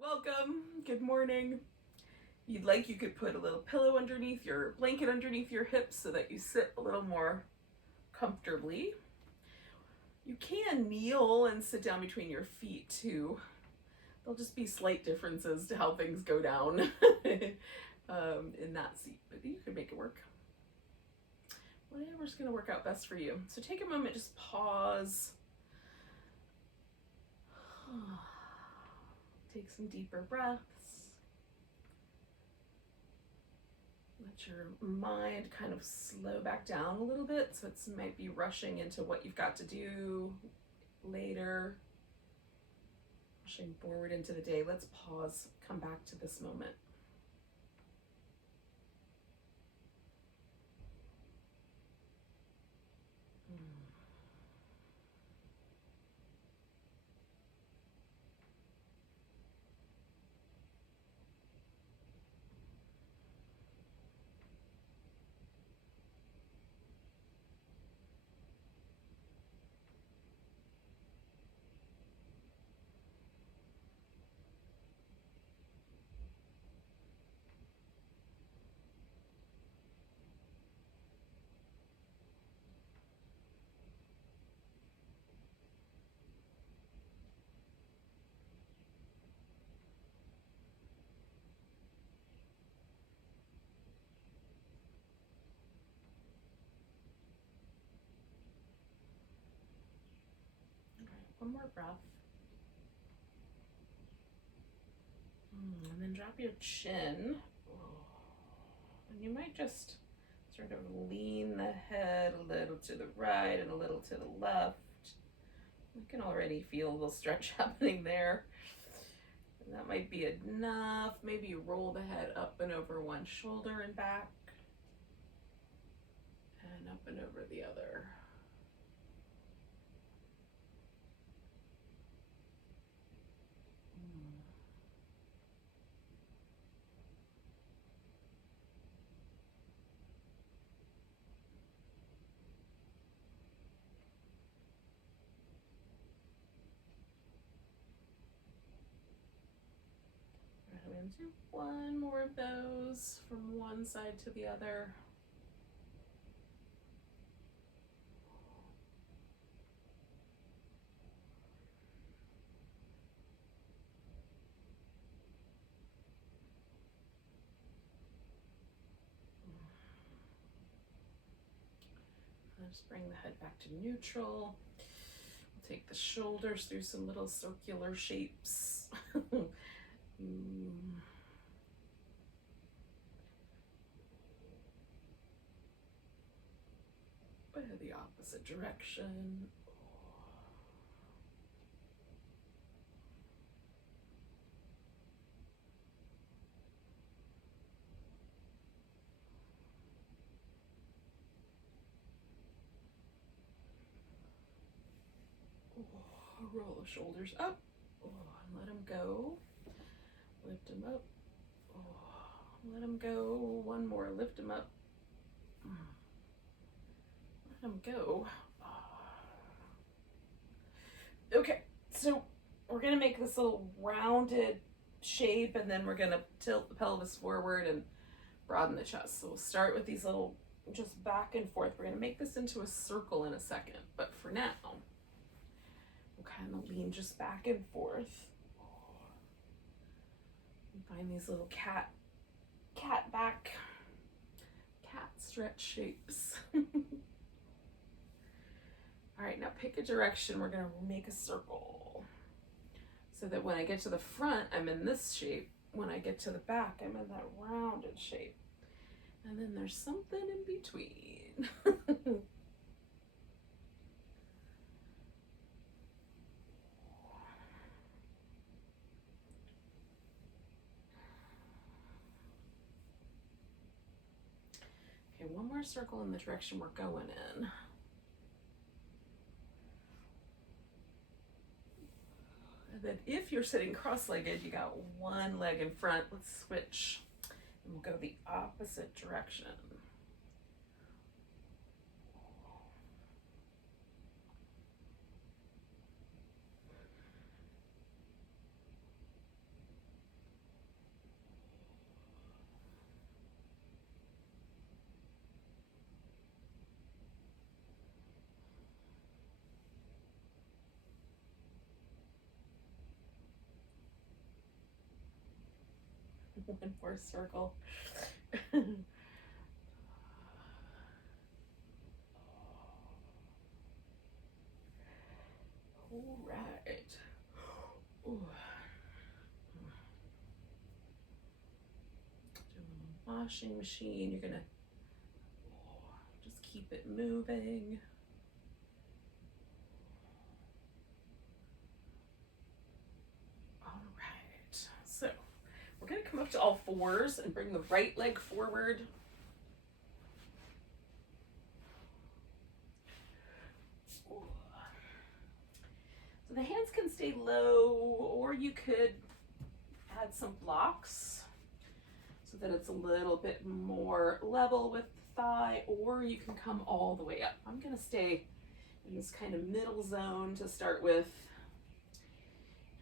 Welcome. Good morning. If you'd like, you could put a little pillow underneath your blanket underneath your hips so that you sit a little more comfortably. You can kneel and sit down between your feet too. There'll just be slight differences to how things go down in that seat, but you could make it work. Whatever's going to work out best for you. So take a moment, just pause. Take some deeper breaths. Let your mind kind of slow back down a little bit, so it might be rushing into what you've got to do later, rushing forward into the day. Let's pause, come back to this moment. One more breath. And then drop your chin. And you might just sort of lean the head a little to the right and a little to the left. You can already feel a little stretch happening there. And that might be enough. Maybe you roll the head up and over one shoulder and back. And up and over the other. I'm going to do one more of those from one side to the other. Just bring the head back to neutral. We'll take the shoulders through some little circular shapes. The opposite direction. Roll the shoulders up. And let them go. Lift them up. Let them go. One more. Lift them up. Let them go. Okay, so we're going to make this little rounded shape, and then we're going to tilt the pelvis forward and broaden the chest. So we'll start with these little just back and forth. We're going to make this into a circle in a second, but for now, we'll kind of lean just back and forth. And find these little cat back, cat stretch shapes. All right, now pick a direction. We're going to make a circle so that when I get to the front, I'm in this shape. When I get to the back, I'm in that rounded shape. And then there's something in between. Okay, one more circle in the direction we're going in. And then if you're sitting cross-legged, you got one leg in front. Let's switch and we'll go the opposite direction. One more circle. All right. Ooh. Washing machine, you're gonna just keep it moving. All right, so we're gonna come up to all fours and bring the right leg forward. So the hands can stay low, or you could add some blocks so that it's a little bit more level with the thigh, or you can come all the way up. I'm gonna stay in this kind of middle zone to start with,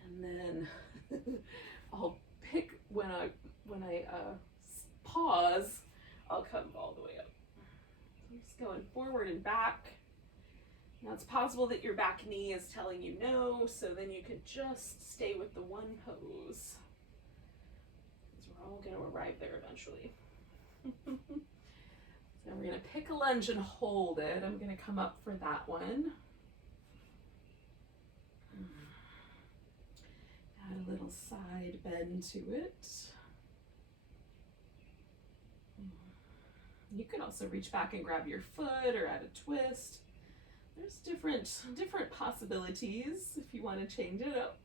and then I'll pick when I pause, I'll come all the way up. So I'm just going forward and back. Now it's possible that your back knee is telling you no, so then you could just stay with the one pose. Because we're all going to arrive there eventually. So we're going to pick a lunge and hold it. I'm going to come up for that one. Add a little side bend to it. You can also reach back and grab your foot or add a twist. There's different possibilities if you want to change it up.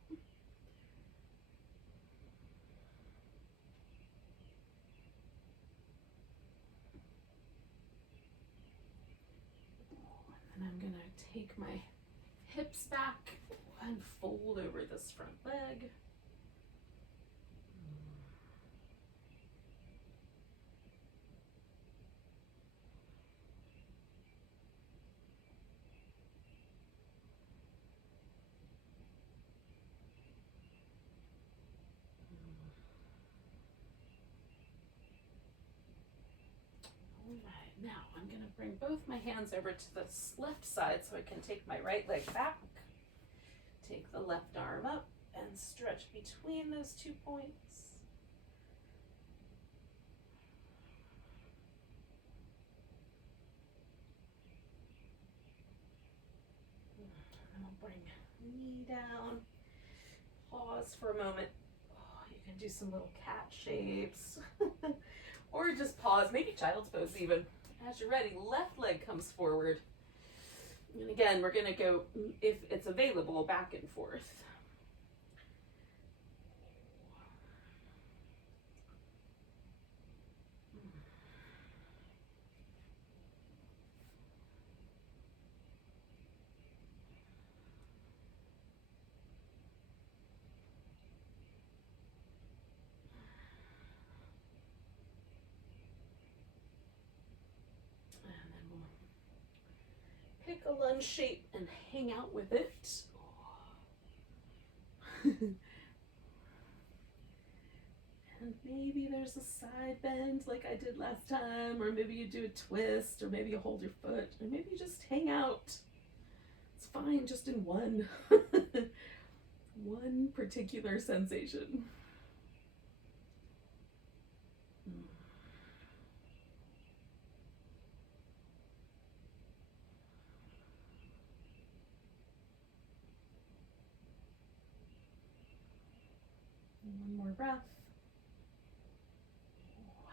And I'm gonna take my hips back and fold over this front leg. Now I'm going to bring both my hands over to the left side so I can take my right leg back. Take the left arm up and stretch between those 2 points. And I'll bring knee down. Pause for a moment. Oh, you can do some little cat shapes. Or just pause, maybe child's pose even. As you're ready, left leg comes forward. And again, we're gonna go, if it's available, back and forth. Pick a lunge shape and hang out with it. And maybe there's a side bend like I did last time, or maybe you do a twist, or maybe you hold your foot, or maybe you just hang out. It's fine, just in one, one particular sensation. One more breath.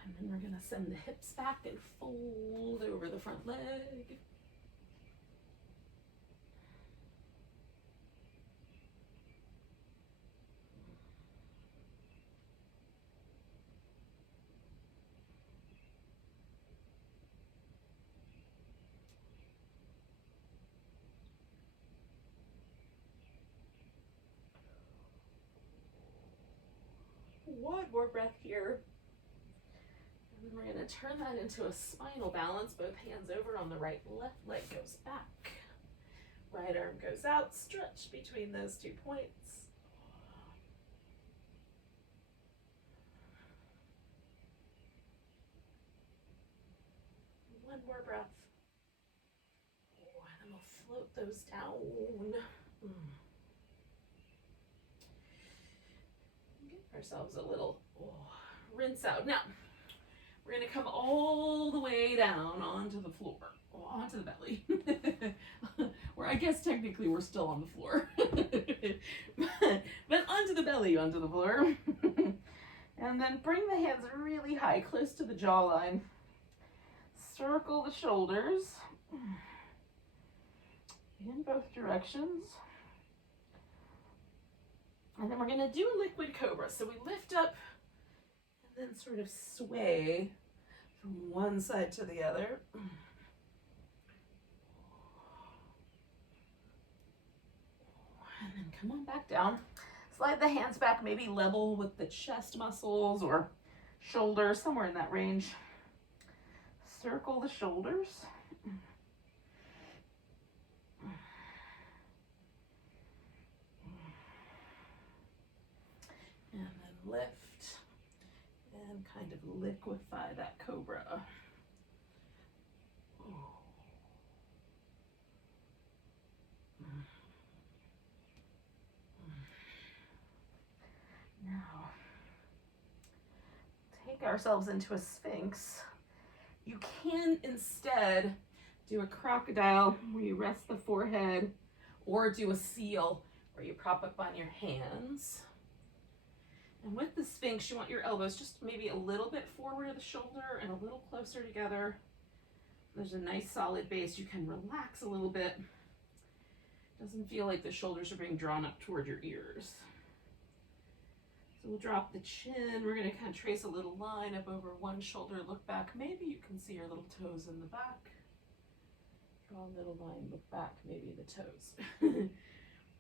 And then we're going to send the hips back and fold over the front leg. One more breath here. And then we're going to turn that into a spinal balance. Both hands over on the right, left leg goes back. Right arm goes out, stretch between those 2 points. One more breath. And then we'll float those down. Give ourselves a little rinse out. Now, we're going to come all the way down onto the floor, onto the belly. Where I guess technically we're still on the floor. but onto the belly, onto the floor. And then bring the hands really high, close to the jawline. Circle the shoulders in both directions. And then we're going to do a liquid cobra. So we lift up and then sort of sway from one side to the other. And then come on back down. Slide the hands back, maybe level with the chest muscles or shoulders, somewhere in that range. Circle the shoulders. And then lift and kind of liquefy that cobra. Now, take ourselves into a sphinx. You can instead do a crocodile where you rest the forehead, or do a seal where you prop up on your hands. And with the sphinx, you want your elbows just maybe a little bit forward of the shoulder and a little closer together. There's a nice solid base. You can relax a little bit. Doesn't feel like the shoulders are being drawn up toward your ears. So we'll drop the chin. We're going to kind of trace a little line up over one shoulder. Look back. Maybe you can see your little toes in the back. Draw a little line. Look back. Maybe the toes.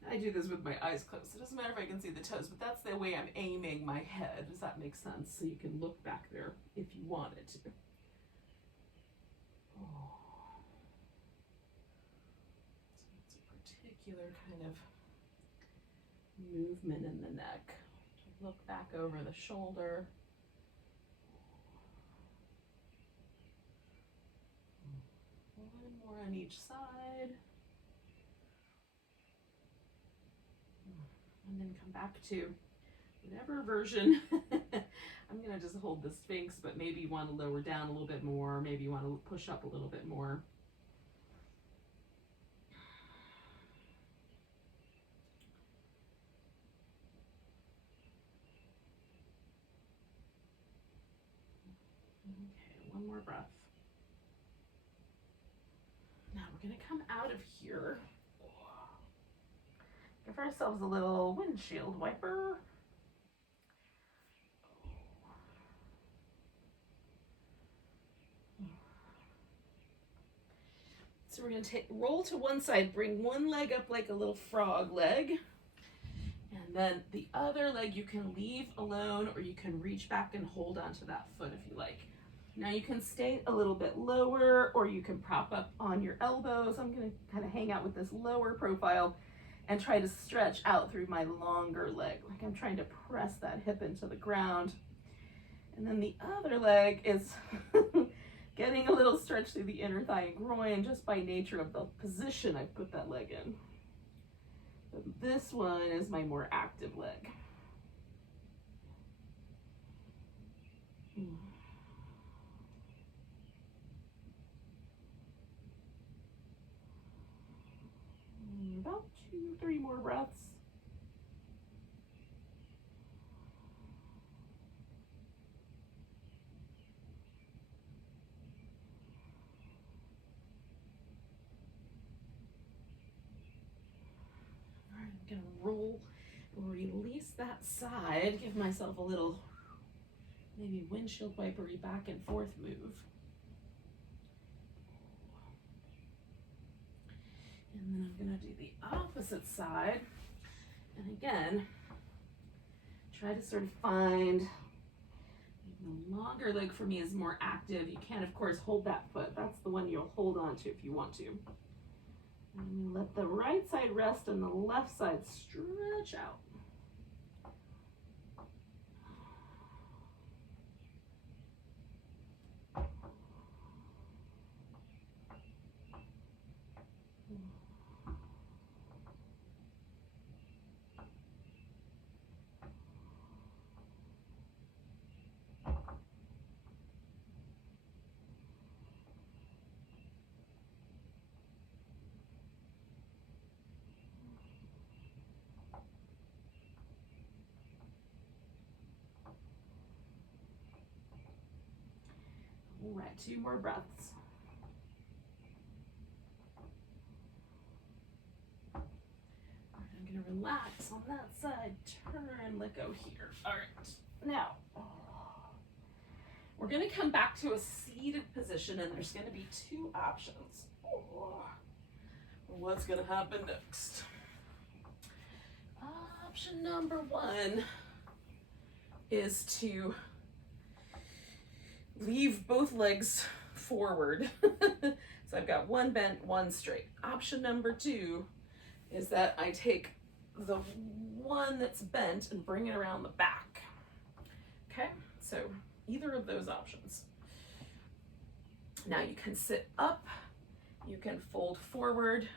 I do this with my eyes closed. It doesn't matter if I can see the toes, but that's the way I'm aiming my head. Does that make sense? So you can look back there if you wanted to. Oh. So it's a particular kind of movement in the neck. Look back over the shoulder. One more on each side. And then come back to whatever version. I'm going to just hold the sphinx, but maybe you want to lower down a little bit more. Maybe you want to push up a little bit more. Okay, one more breath. Now we're going to come out of here. Give ourselves a little windshield wiper. So we're going to roll to one side, bring one leg up like a little frog leg. And then the other leg you can leave alone, or you can reach back and hold onto that foot if you like. Now you can stay a little bit lower, or you can prop up on your elbows. I'm going to kind of hang out with this lower profile and try to stretch out through my longer leg, like I'm trying to press that hip into the ground. And then the other leg is getting a little stretch through the inner thigh and groin just by nature of the position I put that leg in. But this one is my more active leg. About 2-3 more breaths. All right, I'm gonna roll and release that side. Give myself a little, maybe windshield wipery back and forth move. And then I'm going to do the opposite side. And again, try to sort of find the longer leg for me is more active. You can, of course, hold that foot. That's the one you'll hold on to if you want to. And let the right side rest and the left side stretch out. All right, 2 more breaths. I'm gonna relax on that side, turn, let go here. All right, now, we're gonna come back to a seated position, and there's gonna be 2 options. What's gonna happen next? Option number 1 is to leave both legs forward. So I've got 1 bent, 1 straight. Option number 2 is that I take the one that's bent and bring it around the back. Okay, so either of those options. Now you can sit up, you can fold forward,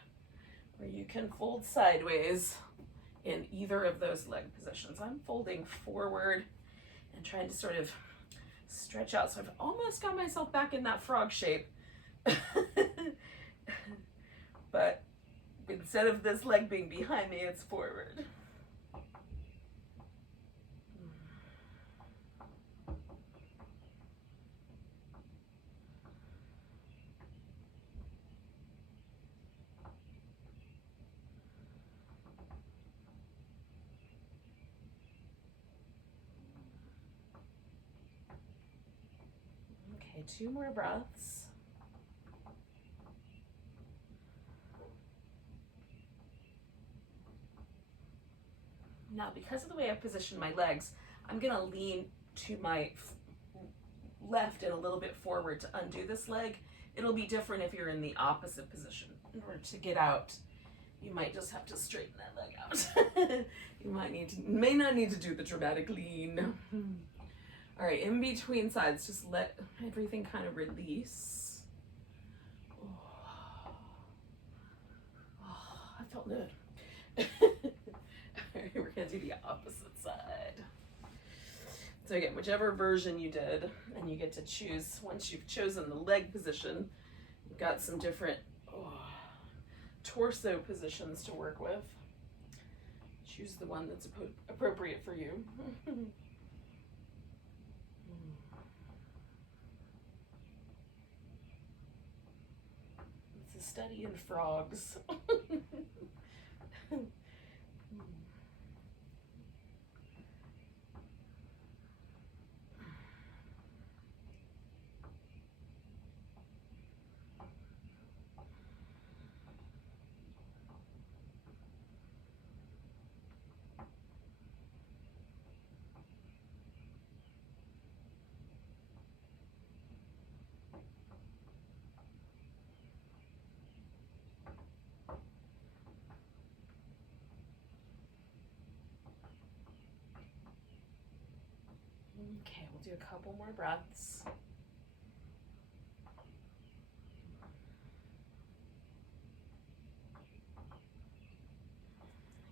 or you can fold sideways in either of those leg positions. I'm folding forward and trying to sort of stretch out. So I've almost got myself back in that frog shape. But instead of this leg being behind me, it's forward. Okay, 2 more breaths. Now, because of the way I position my legs, I'm gonna lean to my left and a little bit forward to undo this leg. It'll be different if you're in the opposite position. In order to get out, you might just have to straighten that leg out. You may not need to do the dramatic lean. All right, in between sides, just let everything kind of release. Oh, I felt good. All right, we're gonna do the opposite side. So again, whichever version you did, and you get to choose, once you've chosen the leg position, you've got some different torso positions to work with. Choose the one that's appropriate for you. It's a study in frogs. Okay, we'll do a couple more breaths.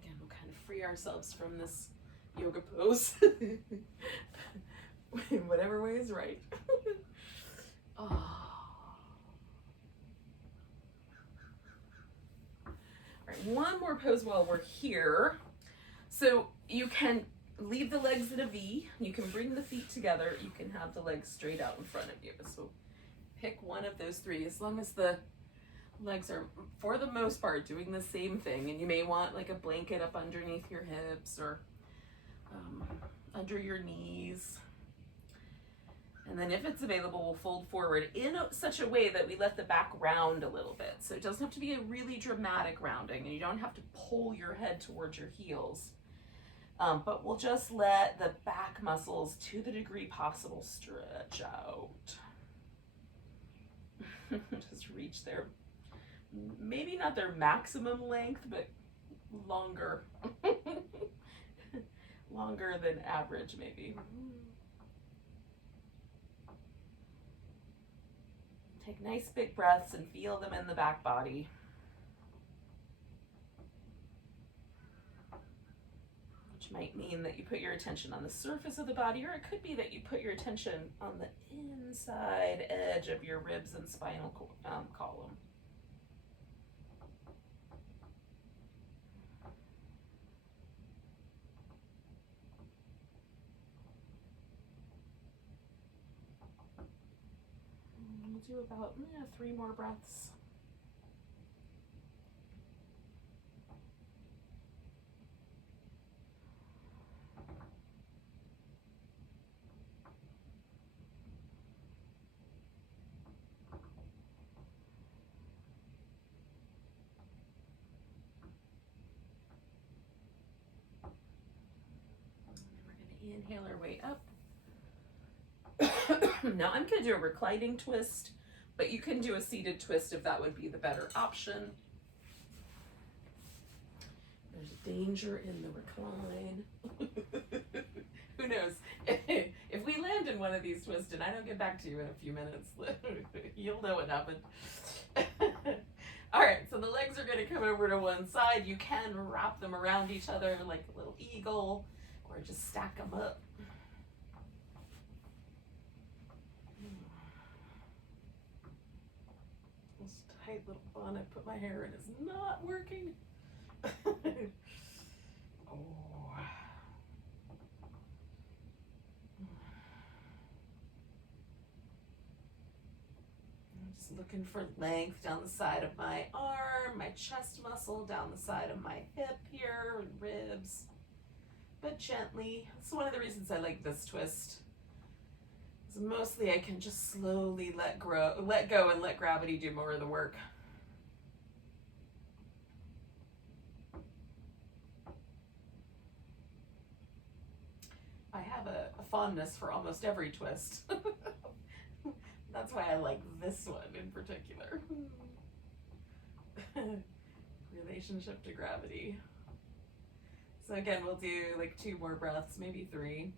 Again, we'll kind of free ourselves from this yoga pose. In whatever way is right. Oh. All right, one more pose while we're here. So you can leave the legs in a V. You can bring the feet together. You can have the legs straight out in front of you. So pick one of those 3, as long as the legs are, for the most part, doing the same thing. And you may want like a blanket up underneath your hips or under your knees. And then if it's available, we'll fold forward in such a way that we let the back round a little bit. So it doesn't have to be a really dramatic rounding, and you don't have to pull your head towards your heels. But we'll just let the back muscles, to the degree possible, stretch out. Just reach their, maybe not their maximum length, but longer. Longer than average, maybe. Take nice big breaths and feel them in the back body. Which might mean that you put your attention on the surface of the body, or it could be that you put your attention on the inside edge of your ribs and spinal column. do about 3 more breaths. Inhale our way up. Now I'm going to do a reclining twist, but you can do a seated twist if that would be the better option. There's danger in the recline. Who knows? If we land in one of these twists and I don't get back to you in a few minutes, you'll know what happened. All right, so the legs are going to come over to one side. You can wrap them around each other like a little eagle, or just stack them up. This tight little bun I put my hair in is not working. Oh. I'm just looking for length down the side of my arm, my chest muscle, down the side of my hip here, and ribs. But gently. That's one of the reasons I like this twist. Is mostly I can just slowly let go and let gravity do more of the work. I have a fondness for almost every twist. That's why I like this one in particular. Relationship to gravity. So again, we'll do like 2 more breaths, maybe 3.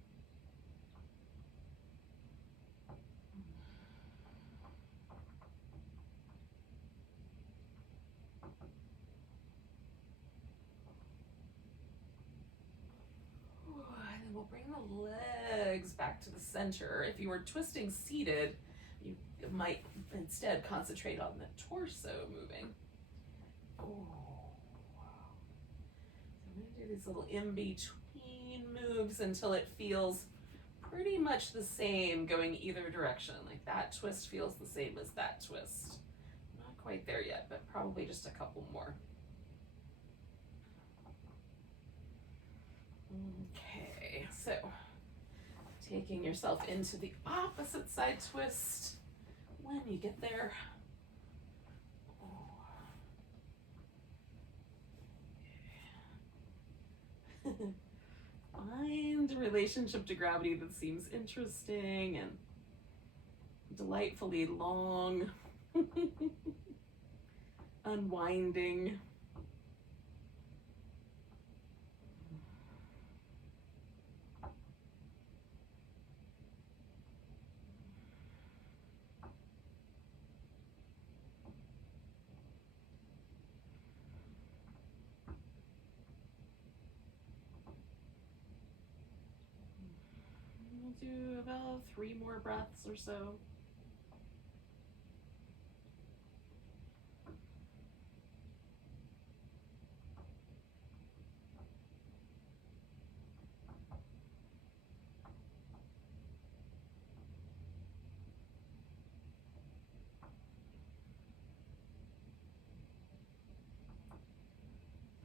And then we'll bring the legs back to the center. If you were twisting seated, you might instead concentrate on the torso moving. Oh. I'm going to do these little in-between moves until it feels pretty much the same going either direction. Like that twist feels the same as that twist. Not quite there yet, but probably just a couple more. Okay, so taking yourself into the opposite side twist when you get there. Find a relationship to gravity that seems interesting and delightfully long, unwinding. We'll do about 3 more breaths or so.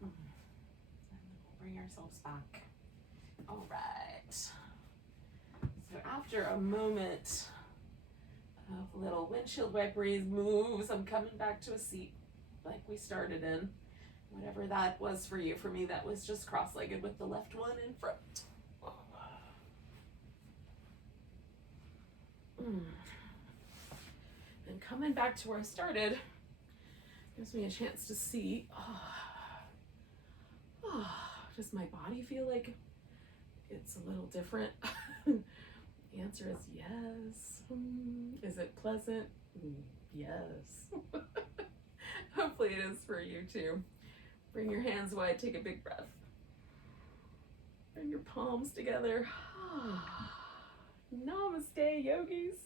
And then we'll bring ourselves back. All right. So after a moment of little windshield wiperies moves, I'm coming back to a seat like we started in. Whatever that was for you. For me, that was just cross-legged with the left one in front. And coming back to where I started gives me a chance to see, does my body feel like it's a little different? The answer is yes. Is it pleasant? Yes. Hopefully it is for you too. Bring your hands wide, take a big breath. Bring your palms together. Namaste, yogis.